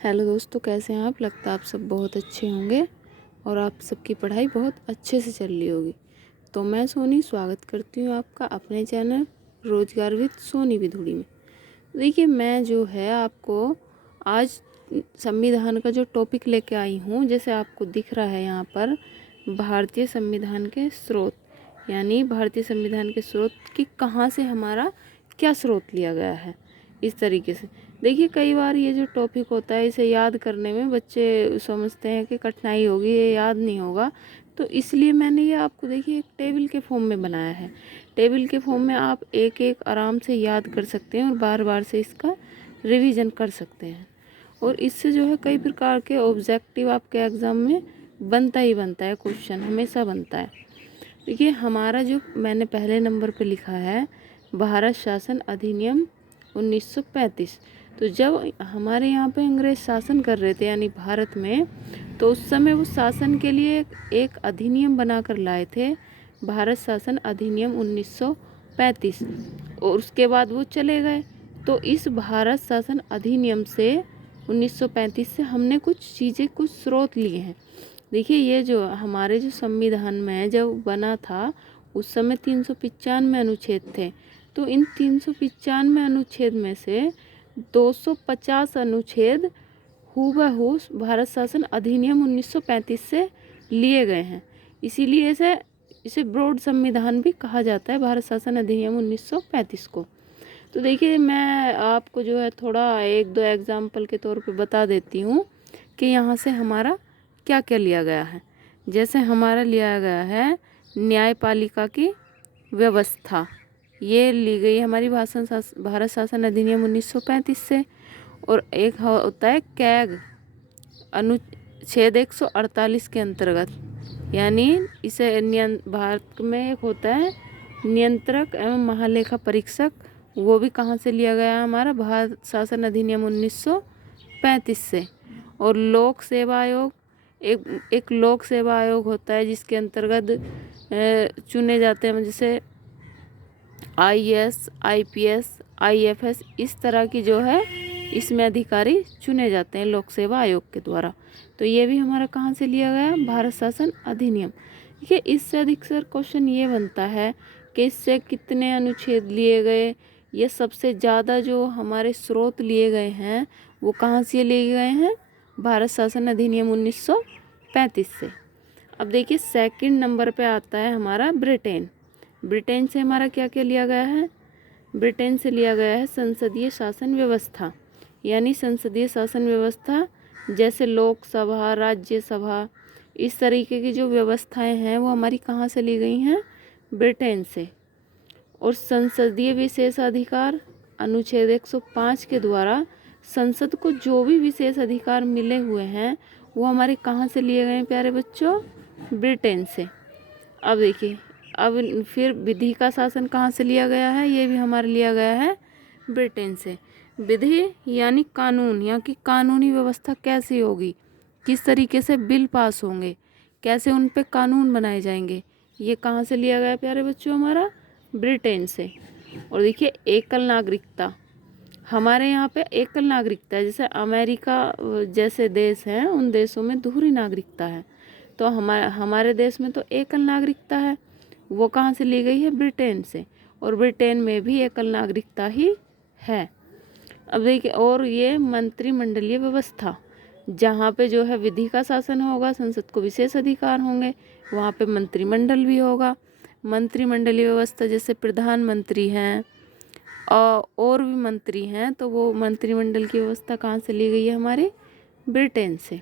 Hello दोस्तों, कैसे हैं आप? लगता है आप सब बहुत अच्छे होंगे और आप सबकी पढ़ाई बहुत अच्छे से चल रही होगी। तो मैं सोनी स्वागत करती हूँ आपका अपने चैनल रोजगार विद सोनी विधुड़ी में। देखिए, मैं जो है आपको आज संविधान का जो टॉपिक लेके आई हूँ, जैसे आपको दिख रहा है यहाँ पर, भारतीय संविधान के स्रोत, यानी भारतीय संविधान के स्रोत कि कहाँ से हमारा क्या स्रोत लिया गया है। इस तरीके से देखिए, कई बार ये जो टॉपिक होता है इसे याद करने में बच्चे समझते हैं कि कठिनाई होगी, ये याद नहीं होगा। तो इसलिए मैंने ये आपको देखिए एक टेबल के फॉर्म में बनाया है। टेबल के फॉर्म में आप एक एक आराम से याद कर सकते हैं और बार बार से इसका रिवीजन कर सकते हैं। और इससे जो है कई प्रकार के ऑब्जेक्टिव आपके एग्ज़ाम में बनता ही बनता है, क्वेश्चन हमेशा बनता है। देखिए, हमारा जो मैंने पहले नंबर पे लिखा है भारत शासन अधिनियम 1935। तो जब हमारे यहाँ पे अंग्रेज शासन कर रहे थे यानी भारत में, तो उस समय वो शासन के लिए एक अधिनियम बनाकर लाए थे, भारत शासन अधिनियम 1935। और उसके बाद वो चले गए। तो इस भारत शासन अधिनियम से 1935 से हमने कुछ चीज़ें, कुछ स्रोत लिए हैं। देखिए, ये जो हमारे जो संविधान में जब बना था उस समय 395 अनुच्छेद थे। तो इन 395 अनुच्छेद में से 250 अनुच्छेद हूबहू भारत शासन अधिनियम 1935 से लिए गए हैं। इसीलिए इसे ब्रॉड संविधान भी कहा जाता है, भारत शासन अधिनियम 1935 को। तो देखिए, मैं आपको जो है थोड़ा एक दो एग्जाम्पल के तौर पे बता देती हूँ कि यहाँ से हमारा क्या क्या लिया गया है। जैसे हमारा लिया गया है न्यायपालिका की व्यवस्था, ये ली गई हमारी भारत शासन अधिनियम 1935 से। और एक होता है कैग अनुच्छेद 148 के अंतर्गत, यानी इसे भारत में एक होता है नियंत्रक एवं महालेखा परीक्षक, वो भी कहाँ से लिया गया है? हमारा भारत शासन अधिनियम 1935 से। और लोक सेवा आयोग, एक लोक सेवा आयोग होता है जिसके अंतर्गत चुने जाते हैं, जैसे IAS, IPS, IFS, इस तरह की जो है इसमें अधिकारी चुने जाते हैं लोक सेवा आयोग के द्वारा। तो ये भी हमारा कहाँ से लिया गया? भारत शासन अधिनियम। देखिए, इससे अधिक सर क्वेश्चन ये बनता है कि इससे कितने अनुच्छेद लिए गए। ये सबसे ज़्यादा जो हमारे स्रोत लिए गए हैं वो कहाँ से लिए गए हैं? भारत शासन अधिनियम 1935 से। अब देखिए, सेकंड नंबर पे आता है हमारा ब्रिटेन। ब्रिटेन से हमारा क्या क्या लिया गया है? ब्रिटेन से लिया गया है संसदीय शासन व्यवस्था, यानी संसदीय शासन व्यवस्था जैसे लोकसभा, राज्यसभा, इस तरीके की जो व्यवस्थाएं हैं वो हमारी कहाँ से ली गई हैं? ब्रिटेन से। और संसदीय विशेषाधिकार अनुच्छेद 105 के द्वारा संसद को जो भी विशेष अधिकार मिले हुए हैं वो हमारे कहाँ से लिए गए हैं प्यारे बच्चों? ब्रिटेन से। अब देखिए, अब फिर विधि का शासन कहाँ से लिया गया है? ये भी हमारे लिया गया है ब्रिटेन से। विधि यानी कानून, यहाँ की कानूनी व्यवस्था कैसी होगी, किस तरीके से बिल पास होंगे, कैसे उन पे कानून बनाए जाएंगे, ये कहाँ से लिया गया प्यारे बच्चों? हमारा ब्रिटेन से। और देखिए, एकल नागरिकता, हमारे यहाँ पे एकल नागरिकता है। जैसे अमेरिका जैसे देश हैं उन देशों में दोहरी नागरिकता है, तो हमारे देश में तो एकल नागरिकता है। वो कहाँ से ली गई है? ब्रिटेन से। और ब्रिटेन में भी एकल नागरिकता ही है। अब देखिए, और ये मंत्रिमंडलीय व्यवस्था, जहाँ पे जो है विधि का शासन होगा, संसद को विशेष अधिकार होंगे, वहाँ पे मंत्रिमंडल भी होगा। मंत्रिमंडलीय व्यवस्था जैसे प्रधानमंत्री हैं और भी मंत्री हैं, तो वो मंत्रिमंडल की व्यवस्था कहाँ से ली गई है? हमारे ब्रिटेन से।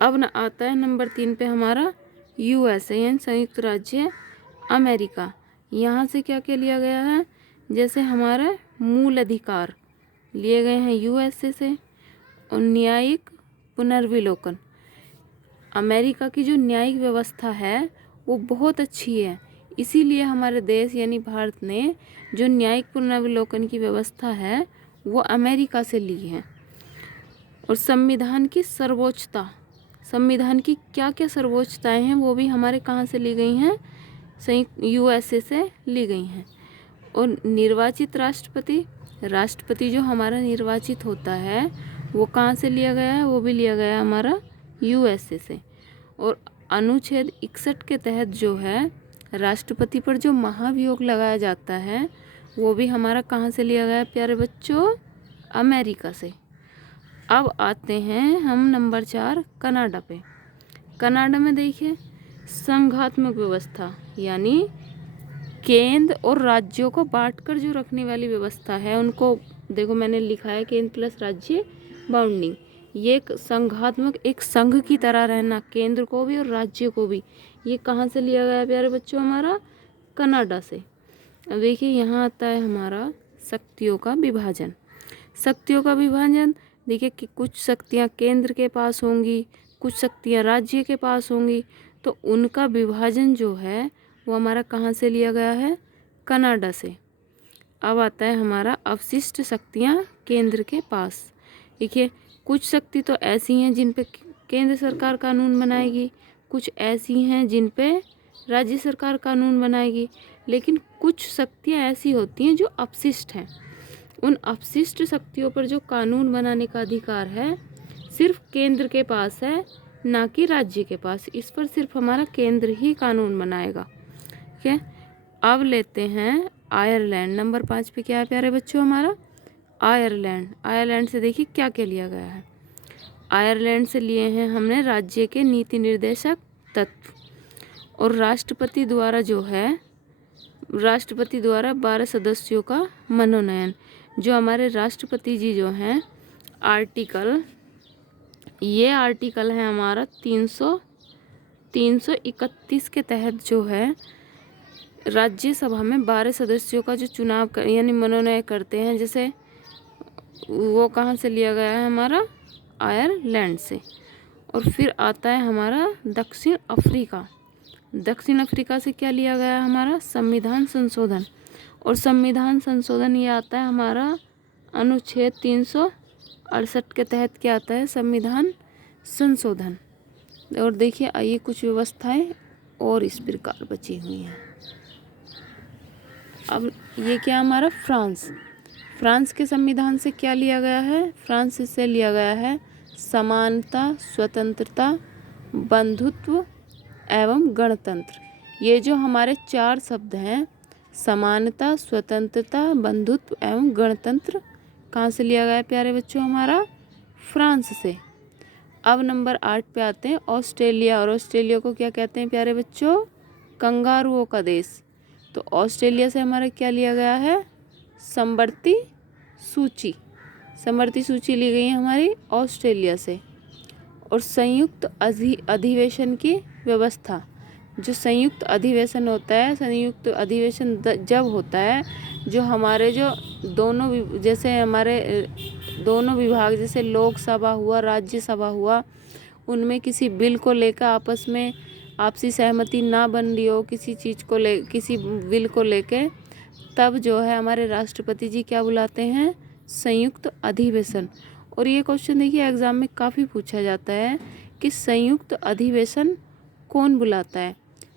अब न आता है नंबर 3 पे हमारा USA, यानी संयुक्त राज्य अमेरिका। यहाँ से क्या क्या लिया गया है? जैसे हमारे मूल अधिकार लिए गए हैं USA से। और न्यायिक पुनर्विलोकन, अमेरिका की जो न्यायिक व्यवस्था है वो बहुत अच्छी है, इसीलिए हमारे देश यानी भारत ने जो न्यायिक पुनर्विलोकन की व्यवस्था है वो अमेरिका से ली है। और संविधान की सर्वोच्चता, संविधान की क्या क्या सर्वोच्चताएं हैं वो भी हमारे कहाँ से ली गई हैं? संयुक्त USA से ली गई हैं। और निर्वाचित राष्ट्रपति, राष्ट्रपति जो हमारा निर्वाचित होता है वो कहाँ से लिया गया है, वो भी लिया गया है हमारा यूएसए से। और अनुच्छेद 61 के तहत जो है राष्ट्रपति पर जो महाभियोग लगाया जाता है वो भी हमारा कहाँ से लिया गया है प्यारे बच्चों, अमेरिका से। अब आते हैं हम नंबर 4 कनाडा पे। कनाडा में देखिए संघात्मक व्यवस्था, यानी केंद्र और राज्यों को बांटकर जो रखने वाली व्यवस्था है उनको देखो मैंने लिखा है केंद्र प्लस राज्य बाउंडिंग। ये एक संघात्मक, एक संघ की तरह रहना, केंद्र को भी और राज्य को भी। ये कहाँ से लिया गया है प्यारे बच्चों, हमारा कनाडा से। अब देखिए यहाँ आता है हमारा शक्तियों का विभाजन। शक्तियों का विभाजन देखिए कि कुछ शक्तियाँ केंद्र के पास होंगी, कुछ शक्तियाँ राज्य के पास होंगी, तो उनका विभाजन जो है वो हमारा कहाँ से लिया गया है, कनाडा से। अब आता है हमारा अवशिष्ट शक्तियाँ केंद्र के पास। देखिए कुछ शक्ति तो ऐसी हैं जिन पे केंद्र सरकार कानून बनाएगी, कुछ ऐसी हैं जिन पे राज्य सरकार कानून बनाएगी, लेकिन कुछ शक्तियाँ ऐसी होती हैं जो अपशिष्ट हैं। उन अपशिष्ट शक्तियों पर जो कानून बनाने का अधिकार है सिर्फ केंद्र के पास है, ना कि राज्य के पास। इस पर सिर्फ हमारा केंद्र ही कानून बनाएगा। ठीक है, अब लेते हैं आयरलैंड। नंबर 5 पे क्या है प्यारे बच्चों, हमारा आयरलैंड। आयरलैंड से देखिए क्या क्या लिया गया है। आयरलैंड से लिए हैं हमने राज्य के नीति निर्देशक तत्व, और राष्ट्रपति द्वारा जो है, राष्ट्रपति द्वारा 12 सदस्यों का मनोनयन। जो हमारे राष्ट्रपति जी जो हैं आर्टिकल, ये आर्टिकल है हमारा 331 के तहत जो है राज्यसभा में 12 सदस्यों का जो चुनाव यानी मनोनयन करते हैं, जैसे वो कहाँ से लिया गया है, हमारा आयरलैंड से। और फिर आता है हमारा दक्षिण अफ्रीका। दक्षिण अफ्रीका से क्या लिया गया है, हमारा संविधान संशोधन। और संविधान संशोधन ये आता है हमारा अनुच्छेद 368 के तहत क्या आता है, संविधान संशोधन। और देखिए आइए कुछ व्यवस्थाएं और इस प्रकार बची हुई हैं। अब ये क्या हमारा फ्रांस। फ्रांस के संविधान से क्या लिया गया है, फ्रांस से लिया गया है समानता, स्वतंत्रता, बंधुत्व एवं गणतंत्र। ये जो हमारे 4 शब्द हैं, समानता, स्वतंत्रता, बंधुत्व एवं गणतंत्र, कहाँ से लिया गया है प्यारे बच्चों, हमारा फ्रांस से। अब नंबर 8 पे आते हैं ऑस्ट्रेलिया। और ऑस्ट्रेलिया को क्या कहते हैं प्यारे बच्चों, कंगारुओं का देश। तो ऑस्ट्रेलिया से हमारा क्या लिया गया है, समवर्ती सूची। समवर्ती सूची ली गई है हमारी ऑस्ट्रेलिया से। और संयुक्त अधिवेशन की व्यवस्था। जो संयुक्त अधिवेशन होता है, संयुक्त अधिवेशन जब होता है जो हमारे जो दोनों जैसे हमारे दोनों विभाग, जैसे लोकसभा हुआ, राज्यसभा हुआ, उनमें किसी बिल को लेकर आपस में आपसी सहमति ना बन रही हो किसी चीज़ को किसी बिल को लेके, तब जो है हमारे राष्ट्रपति जी क्या बुलाते हैं, संयुक्त अधिवेशन। और ये क्वेश्चन देखिए एग्जाम में काफ़ी पूछा जाता है कि संयुक्त अधिवेशन कौन बुलाता है।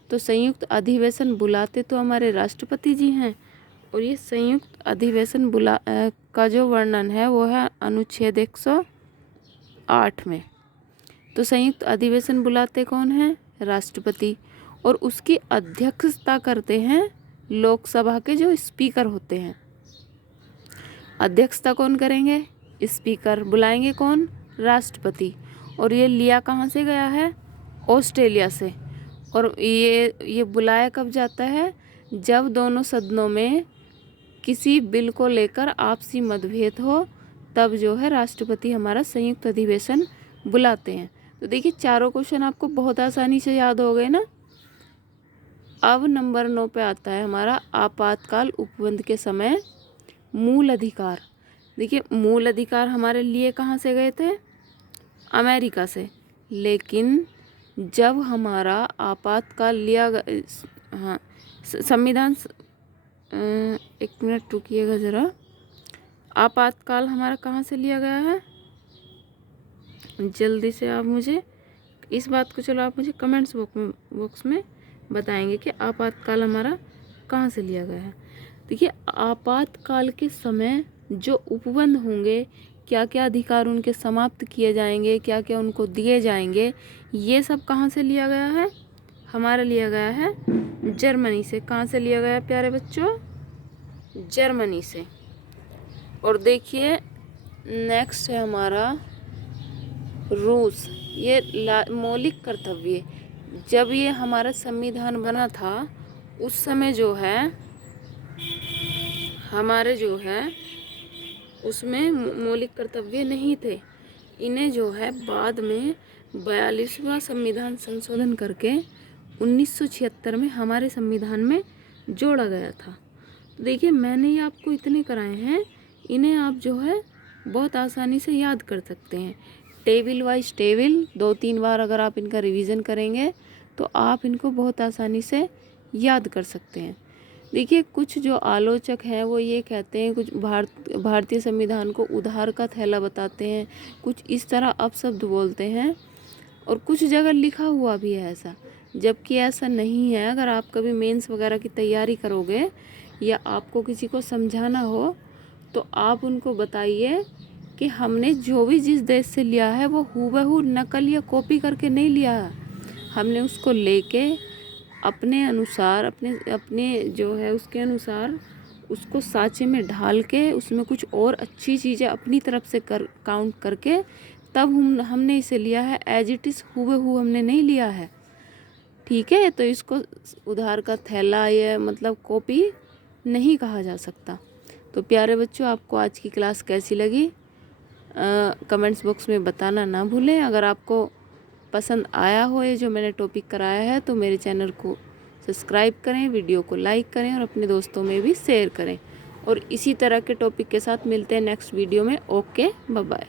तो संयुक्त अधिवेशन बुलाते तो हमारे राष्ट्रपति जी हैं। और ये संयुक्त अधिवेशन का जो वर्णन है वो है अनुच्छेद 108 में। तो संयुक्त अधिवेशन बुलाते कौन है, राष्ट्रपति। और उसकी अध्यक्षता करते हैं लोकसभा के जो स्पीकर होते हैं। अध्यक्षता कौन करेंगे, स्पीकर। बुलाएंगे कौन, राष्ट्रपति। और ये लिया कहाँ से गया है, ऑस्ट्रेलिया से। और ये बुलाया कब जाता है, जब दोनों सदनों में किसी बिल को लेकर आपसी मतभेद हो, तब जो है राष्ट्रपति हमारा संयुक्त अधिवेशन बुलाते हैं। तो देखिए चारों क्वेश्चन आपको बहुत आसानी से याद हो गए ना। अब नंबर 9 पे आता है हमारा आपातकाल उपबंध के समय मूल अधिकार। देखिए मूल अधिकार हमारे लिए कहाँ से गए थे, अमेरिका से। लेकिन जब हमारा आपातकाल लिया हाँ संविधान, एक मिनट रुकिएगा ज़रा, आपातकाल हमारा कहाँ से लिया गया है, जल्दी से आप मुझे इस बात को, चलो आप मुझे कमेंट्स बॉक्स में बताएंगे कि आपातकाल हमारा कहाँ से लिया गया है। देखिए आपातकाल के समय जो उपबंध होंगे, क्या क्या अधिकार उनके समाप्त किए जाएंगे, क्या क्या उनको दिए जाएंगे, ये सब कहाँ से लिया गया है? हमारा लिया गया है जर्मनी से। कहाँ से लिया गया है प्यारे बच्चों? जर्मनी से। और देखिए नेक्स्ट है हमारा रूस। ये मौलिक कर्तव्य। जब ये हमारा संविधान बना था उस समय जो है हमारे जो है उसमें मौलिक कर्तव्य नहीं थे। इन्हें जो है बाद में 42वां संविधान संशोधन करके 1976 में हमारे संविधान में जोड़ा गया था। तो देखिए मैंने ये आपको इतने कराए हैं, इन्हें आप जो है बहुत आसानी से याद कर सकते हैं। टेबल वाइज टेबल 2-3 बार अगर आप इनका रिवीजन करेंगे तो आप इनको बहुत आसानी से याद कर सकते हैं। देखिए कुछ जो आलोचक हैं वो ये कहते हैं, कुछ भारतीय संविधान को उधार का थैला बताते हैं, कुछ इस तरह अपशब्द बोलते हैं और कुछ जगह लिखा हुआ भी है ऐसा, जबकि ऐसा नहीं है। अगर आप कभी मेंस वगैरह की तैयारी करोगे या आपको किसी को समझाना हो तो आप उनको बताइए कि हमने जो भी जिस देश से लिया है वो हूबहू नकल या कॉपी करके नहीं लिया है। हमने उसको लेके अपने अनुसार अपने जो है उसके अनुसार उसको साँचे में ढाल के उसमें कुछ और अच्छी चीज़ें अपनी तरफ से काउंट करके तब हमने इसे लिया है। एज इट इज़ हूबहू हमने नहीं लिया है, ठीक है। तो इसको उधार का थैला या मतलब कॉपी नहीं कहा जा सकता। तो प्यारे बच्चों आपको आज की क्लास कैसी लगी कमेंट्स बॉक्स में बताना ना भूलें। अगर आपको पसंद आया हो ये जो मैंने टॉपिक कराया है तो मेरे चैनल को सब्सक्राइब करें, वीडियो को लाइक करें और अपने दोस्तों में भी शेयर करें। और इसी तरह के टॉपिक के साथ मिलते हैं नेक्स्ट वीडियो में। Okay, bye bye.